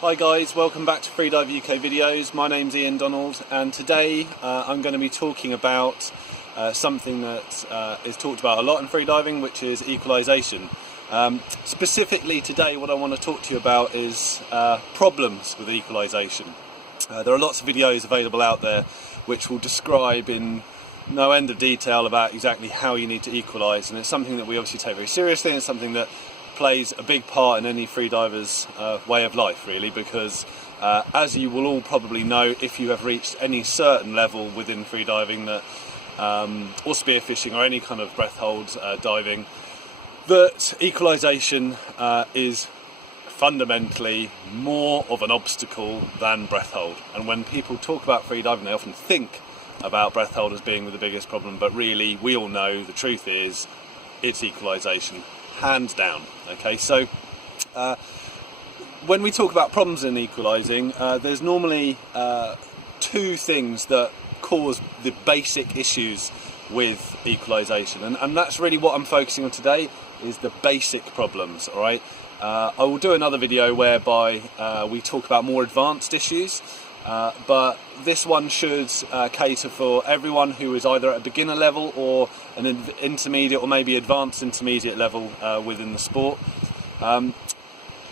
Hi guys, welcome back to Freedive UK videos. My name's Ian Donald, and today I'm going to be talking about something that is talked about a lot in freediving, which is equalization. Specifically today what I want to talk to you about is problems with equalization. There are lots of videos available out there which will describe in no end of detail about exactly how you need to equalize, and it's something that we obviously take very seriously, and it's something that plays a big part in any freediver's way of life, really, because as you will all probably know, if you have reached any certain level within freediving that or spearfishing or any kind of breath hold diving, that equalization is fundamentally more of an obstacle than breath hold. And when people talk about freediving, they often think about breath hold as being the biggest problem, but really we all know the truth is it's equalization, hands down. Okay, so when we talk about problems in equalizing, there's normally two things that cause the basic issues with equalization, and that's really what I'm focusing on today, is the basic problems. All right, I will do another video whereby we talk about more advanced issues, but this one should cater for everyone who is either at a beginner level or an intermediate or maybe advanced intermediate level within the sport,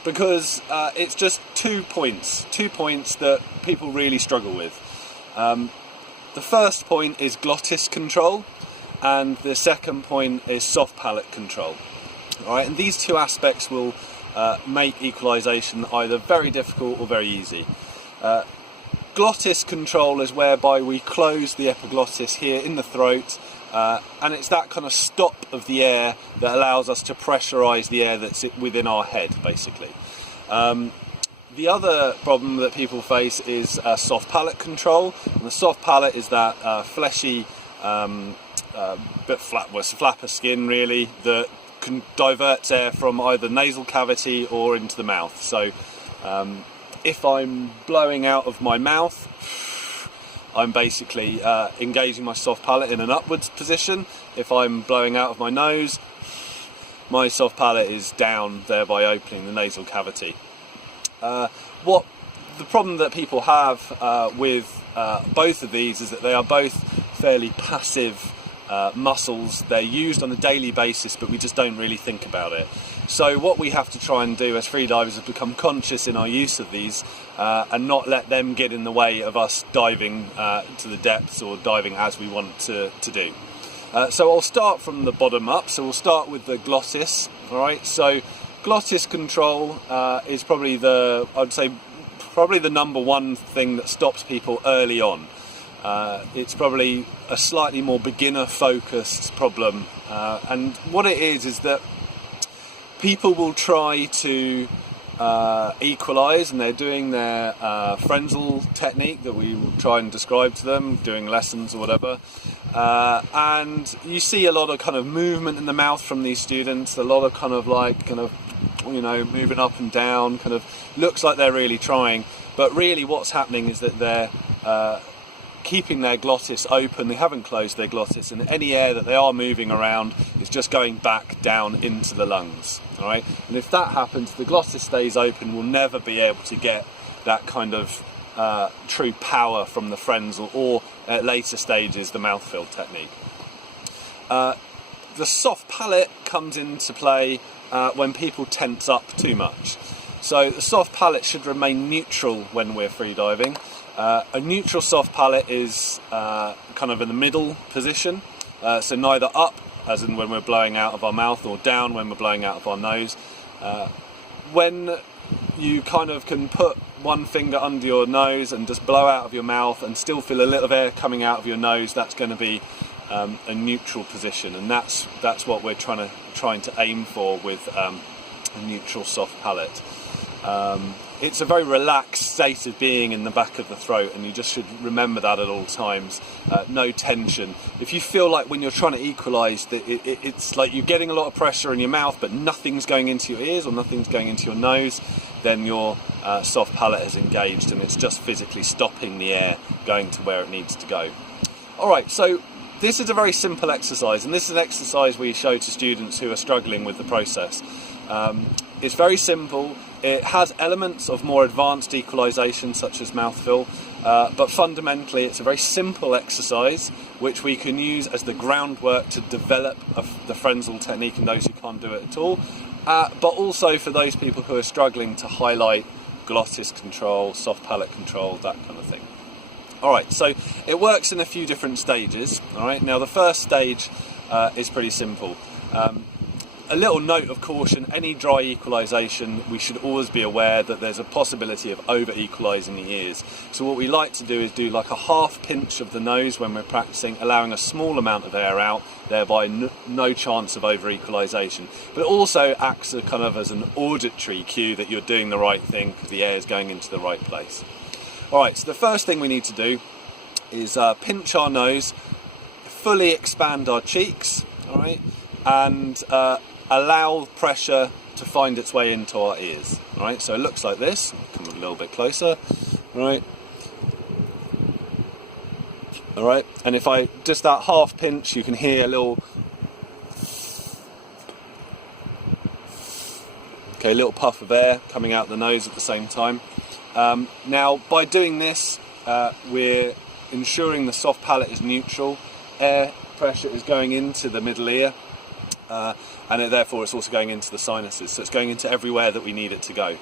because it's just 2 points that people really struggle with. The first point is glottis control, and the second point is soft palate control. All right, and these two aspects will make equalization either very difficult or very easy. Glottis control is whereby we close the epiglottis here in the throat, and it's that kind of stop of the air that allows us to pressurize the air that's within our head, basically. The other problem that people face is soft palate control, and the soft palate is that fleshy, bit flat, well, it's a flapper skin really, that diverts air from either nasal cavity or into the mouth. So if I'm blowing out of my mouth, I'm basically engaging my soft palate in an upwards position. If I'm blowing out of my nose, my soft palate is down, thereby opening the nasal cavity. What the problem that people have with both of these is that they are both fairly passive muscles. They're used on a daily basis, but we just don't really think about it. So what we have to try and do as freedivers is become conscious in our use of these and not let them get in the way of us diving to the depths or diving as we want to do. So I'll start from the bottom up. So we'll start with the glottis. All right, so glottis control is probably I'd say probably the number one thing that stops people early on. It's probably a slightly more beginner focused problem, and what it is that people will try to equalize, and they're doing their Frenzel technique that we will try and describe to them, doing lessons or whatever, and you see a lot of kind of movement in the mouth from these students, a lot of kind of you know, moving up and down, kind of looks like they're really trying, but really what's happening is that they're keeping their glottis open. They haven't closed their glottis, and any air that they are moving around is just going back down into the lungs. All right, and if that happens, the glottis stays open, we'll never be able to get that kind of true power from the Frenzel, or at later stages the mouth fill technique. The soft palate comes into play when people tense up too much. So the soft palate should remain neutral when we're freediving. A neutral soft palate is kind of in the middle position, so neither up, as in when we're blowing out of our mouth, or down when we're blowing out of our nose. When you kind of can put one finger under your nose and just blow out of your mouth and still feel a little air coming out of your nose, that's going to be a neutral position, and that's what we're trying to aim for with a neutral soft palate. It's a very relaxed state of being in the back of the throat, and you just should remember that at all times. No tension. If you feel like when you're trying to equalise that it's like you're getting a lot of pressure in your mouth but nothing's going into your ears or nothing's going into your nose, then your soft palate is engaged and it's just physically stopping the air going to where it needs to go. Alright, so this is a very simple exercise, and this is an exercise we show to students who are struggling with the process. It's very simple. It has elements of more advanced equalisation, such as mouthfeel, but fundamentally it's a very simple exercise which we can use as the groundwork to develop the Frenzal technique in those who can't do it at all, but also for those people who are struggling to highlight glottis control, soft palate control, that kind of thing. Alright, so it works in a few different stages. Alright, now the first stage is pretty simple. A little note of caution, any dry equalisation, we should always be aware that there's a possibility of over-equalising the ears. So what we like to do is do like a half pinch of the nose when we're practicing, allowing a small amount of air out, thereby no chance of over-equalisation. But it also acts kind of as an auditory cue that you're doing the right thing because the air is going into the right place. Alright, so the first thing we need to do is pinch our nose, fully expand our cheeks, alright, and allow pressure to find its way into our ears. Alright, so it looks like this. Come a little bit closer. Alright. Alright, and if I just that half pinch, you can hear a little puff of air coming out the nose at the same time. Now, by doing this, we're ensuring the soft palate is neutral. Air pressure is going into the middle ear. And therefore it's also going into the sinuses, so it's going into everywhere that we need it to go.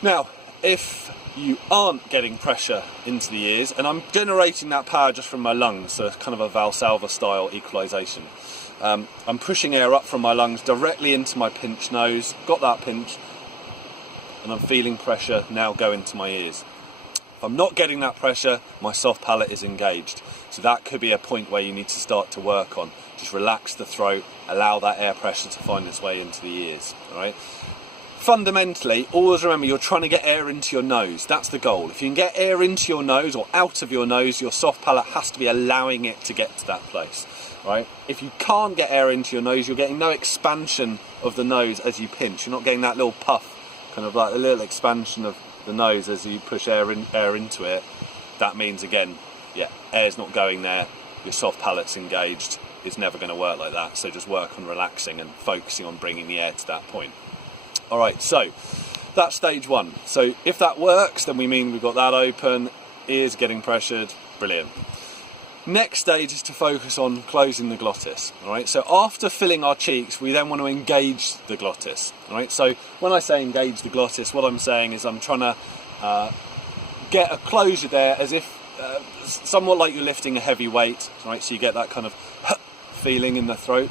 Now, if you aren't getting pressure into the ears, and I'm generating that power just from my lungs, so it's kind of a Valsalva style equalisation. I'm pushing air up from my lungs directly into my pinched nose, got that pinch, and I'm feeling pressure now go into my ears. If I'm not getting that pressure, my soft palate is engaged. So that could be a point where you need to start to work on. Just relax the throat, allow that air pressure to find its way into the ears. All right. Fundamentally, always remember you're trying to get air into your nose. That's the goal. If you can get air into your nose or out of your nose, your soft palate has to be allowing it to get to that place. Right? If you can't get air into your nose, you're getting no expansion of the nose as you pinch. You're not getting that little puff, kind of like a little expansion of the nose as you push air into it. That means, again, yeah, air's not going there, your soft palate's engaged. It's never going to work like that, so just work on relaxing and focusing on bringing the air to that point. Alright, so that's stage one. So if that works, then we mean we've got that open, ears getting pressured, brilliant. Next stage is to focus on closing the glottis. Alright, so after filling our cheeks, we then want to engage the glottis. Alright, so when I say engage the glottis, what I'm saying is I'm trying to get a closure there as if somewhat like you're lifting a heavy weight, right? So you get that kind of feeling in the throat.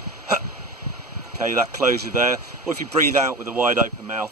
Okay, that closure there. Or if you breathe out with a wide open mouth.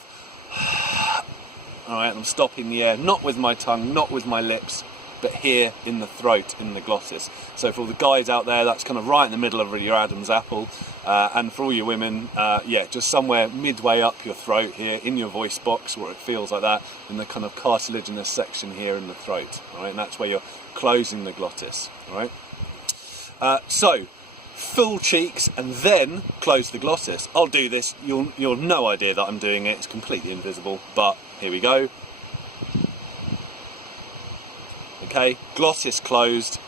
Alright, I'm stopping the air, not with my tongue, not with my lips, but here in the throat, in the glottis. So for all the guys out there, that's kind of right in the middle of your Adam's apple. And for all your women, yeah, just somewhere midway up your throat here, in your voice box, where it feels like that, in the kind of cartilaginous section here in the throat. All right, and that's where you're closing the glottis. All right. So, full cheeks and then close the glottis. I'll do this. You'll have no idea that I'm doing it. It's completely invisible. But here we go. Okay, glottis closed.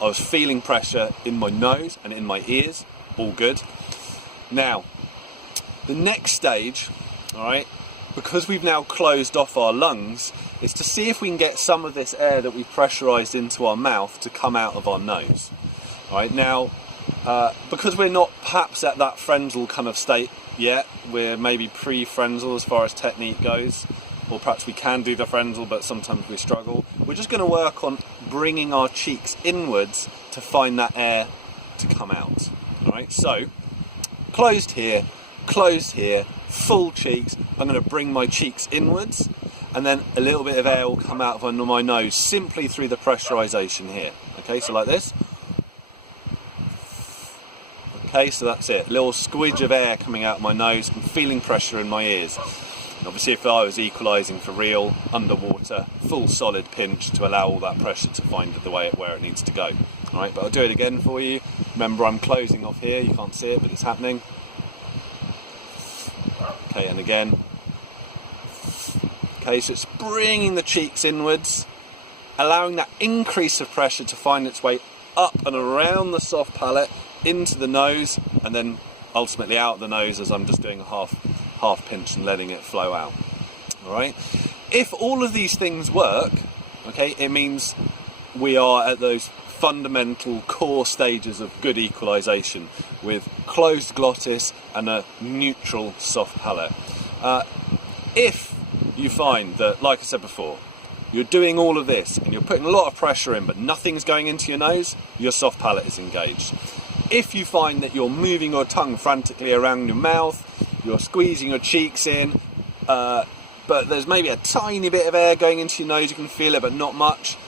I was feeling pressure in my nose and in my ears. All good. Now, the next stage, all right, because we've now closed off our lungs, is to see if we can get some of this air that we've pressurised into our mouth to come out of our nose. All right, now, because we're not perhaps at that Frenzal kind of state yet, we're maybe pre-Frenzal as far as technique goes, or perhaps we can do the Frenzal, but sometimes we struggle. We're just going to work on bringing our cheeks inwards to find that air to come out. All right, so closed here, full cheeks. I'm going to bring my cheeks inwards, and then a little bit of air will come out of my nose simply through the pressurization here. Okay, so like this. Okay, so that's it. A little squidge of air coming out of my nose and feeling pressure in my ears. And obviously, if I was equalising for real, underwater, full solid pinch to allow all that pressure to find the way where it needs to go. All right, but I'll do it again for you. Remember, I'm closing off here. You can't see it, but it's happening. Okay, and again. Okay, so it's bringing the cheeks inwards, allowing that increase of pressure to find its way up and around the soft palate, into the nose, and then ultimately out the nose as I'm just doing a half pinch and letting it flow out. All right. If all of these things work, okay, it means we are at those fundamental core stages of good equalization with closed glottis and a neutral soft palate. If you find that, like I said before, you're doing all of this and you're putting a lot of pressure in but nothing's going into your nose, your soft palate is engaged. If you find that you're moving your tongue frantically around your mouth, you're squeezing your cheeks in, but there's maybe a tiny bit of air going into your nose, you can feel it but not much,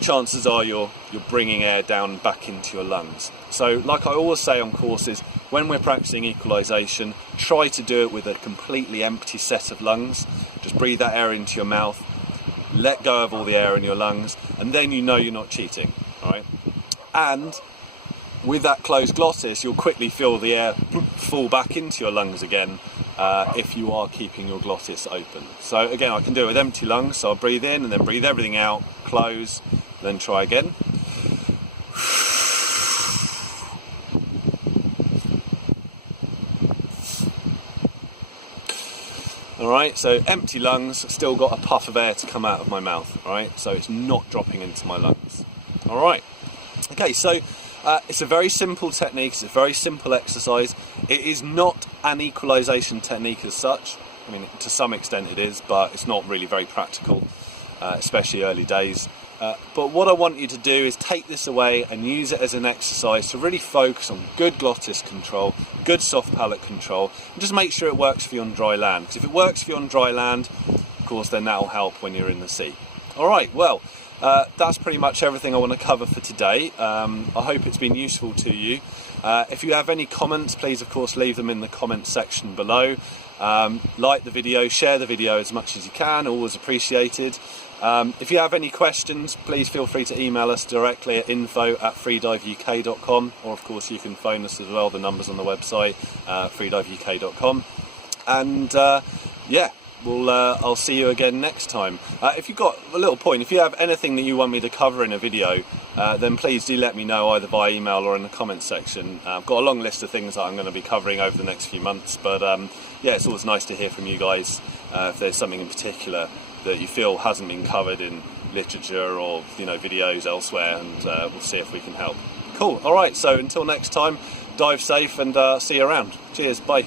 chances are you're bringing air down back into your lungs. So like I always say on courses, when we're practicing equalization, try to do it with a completely empty set of lungs. Just breathe that air into your mouth, let go of all the air in your lungs, and then you know you're not cheating, all right? And with that closed glottis, you'll quickly feel the air fall back into your lungs again if you are keeping your glottis open. So again, I can do it with empty lungs, so I'll breathe in and then breathe everything out, close, then try again. Alright, so empty lungs, still got a puff of air to come out of my mouth, alright, so it's not dropping into my lungs. Alright, okay, so it's a very simple technique, it's a very simple exercise. It is not an equalization technique as such. I mean, to some extent it is, but it's not really very practical, especially early days. But what I want you to do is take this away and use it as an exercise to really focus on good glottis control, good soft palate control, and just make sure it works for you on dry land. Because if it works for you on dry land, of course, then that'll help when you're in the sea. All right, well, that's pretty much everything I want to cover for today. I hope it's been useful to you. If you have any comments, please, of course, leave them in the comments section below. Like the video, share the video as much as you can, always appreciated. If you have any questions, please feel free to email us directly at info@freediveuk.com, or of course you can phone us as well, the number's on the website, freediveuk.com. And yeah, I'll see you again next time. If you've got a little point, if you have anything that you want me to cover in a video, then please do let me know either by email or in the comments section. I've got a long list of things that I'm going to be covering over the next few months, but yeah, it's always nice to hear from you guys if there's something in particular that you feel hasn't been covered in literature or videos elsewhere, and we'll see if we can help. Cool. All right, so until next time, dive safe and see you around. Cheers. Bye.